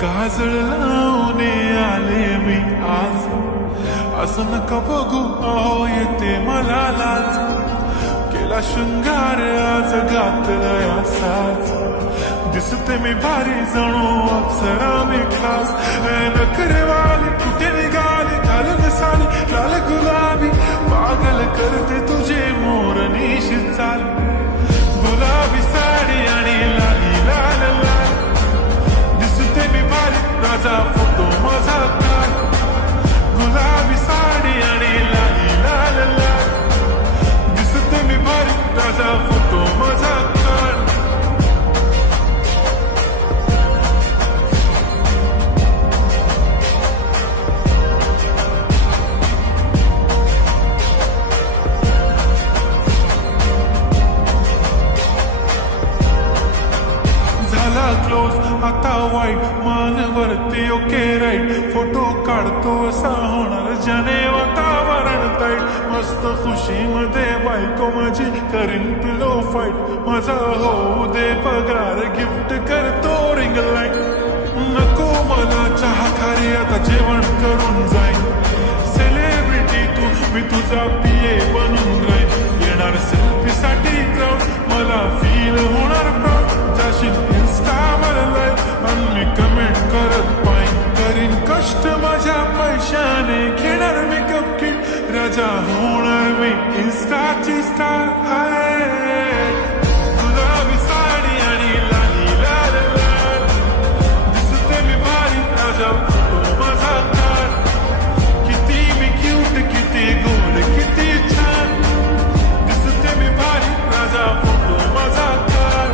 काजळ लावून आले मी आज, असं नका बघू अहो येते मला लाज. केला शृंगार आज घातलाय असाच, दिसते मी भारी जणू अप्सरा मी खास. नखरेवाली कुठे निघाली घालून साली लाल गुलाबी, पागल करते तुझे मोरनीशी चाल. गुलाबी साडी आणि लाली लाल लाल, दिसते मी भारी राजा फोटो माझा काढ. गुलाबी साडी आणि लाली लाल लाल, दिसते मी भारी राजा फोटो माझा काढ. क्लोज आता वाईट मानवरती ओके राईट, फोटो काढतो असा होणार ज्याने वातावरण ताईट. मस्त खुशीमध्ये बायको माझी करीन पिलो फाईट, माझा होऊ दे पगार गिफ्ट करतो रिंग लाईट. नको मला चहा खारी आता जेवण करून जाईन, सेलिब्रिटी तू मी तुझा पिये बनून राहीन. येणार सेल्फी साठी क्राऊड मला फील होणार प्राऊड, जाशील इंस्टावर लाईव्ह आणि मी कमेंट करत पाईन. करीन कष्ट माझ्या पैशाने घेणार मेकअप किट, राजा होणार मी इंस्टाची स्टार. गुलाबी साडी आणि लाली लाल लाल, दिसते मी भारी राजा फोटो माझा काढ. किती मी क्यूट किती गोड किती छान, दिसते मी भारी राजा फोटो माझा काढ.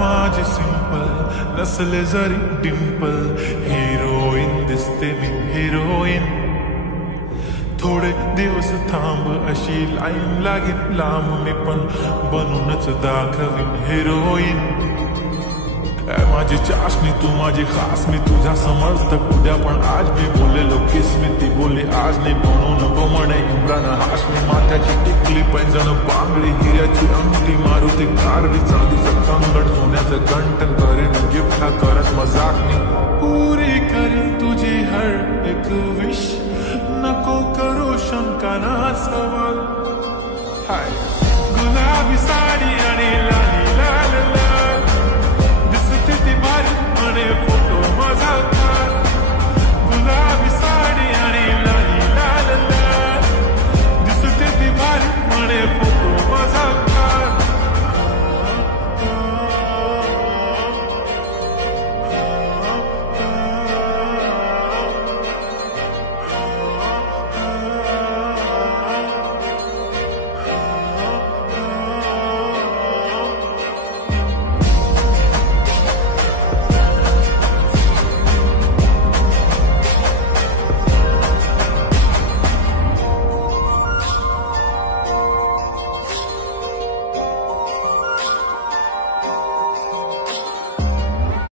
माझी सिंपल नसले जरी डिंपल, हिरोईन दिसते मी हिरोईन. थोडे दिवस थांब अशी लाईन लागेल लांब, मी पण बनूनच दाखवीन हिरोईन. माझी चाशनी तू माझी खास, मी तुझ्या समर्थक उद्या पण आज मी बोलेलो किस मी, ती बोलली आज नाही म्हणून नको म्हणे इम्रान हाशमी. माथ्याची टिकली पैंजण बांगडी हिऱ्याची अंगठी, मारुती कारवी चांदीचं कंगड सोन्याचं गंटन, करेन गिफ्ट हा करत मजाक मी. पुरी करीन तुझी हर एक विश, नको करू शंका ना सवाल. हाय गुलाबी साडी आणि